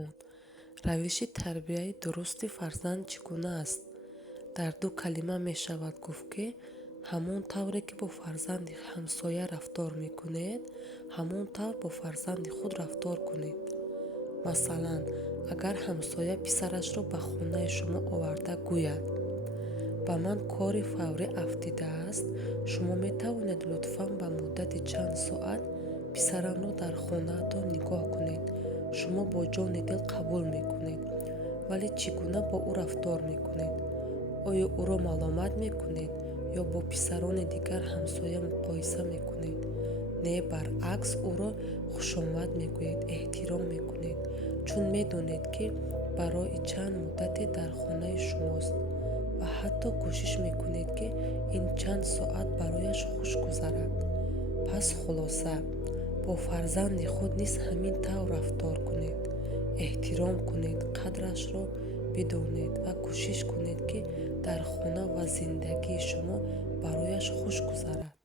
мекунед. равиши тарбияи дурусти фарзанд чӣ гуна аст? дар ду калима мешавад гуфт ки ҳамон тавре ки бо фарзанди ҳамсоя рафтор мекунед, ҳамон тавр бо фарзанди худ рафтор кунед. Масалан, агар ҳамсоя писарашро ба хонаи шумо оварда гӯяд: ба ман кори фаврӣ афтидааст, шумо метавонед лутфан ба муддати чанд соат писарамро дар хонаатон нигоҳ кунед. Шумо бо ҷони дил қабул мекунед, вале чӣ гуна бо ӯ рафтор мекунед? оё ӯро маломат мекунед ё бо писарони дигар ҳамсоя муқоиса мекунед? Не, баръакс, ӯро хушомад мегӯед, эҳтиром мекунед, чун медонед ки барои чанд муддате дар хонаи шумост ва ҳатто кӯшиш мекунед ки ин чанд соат барояш хуш гузарад. Пас хулоса, бо фарзанди худ низ ҳамин тавр рафтор кунед, эҳтиром кунед, қадрашро бидонед ва кӯшиш кунед ки дар хона ва зиндагии шумо барояш хуш гузарад.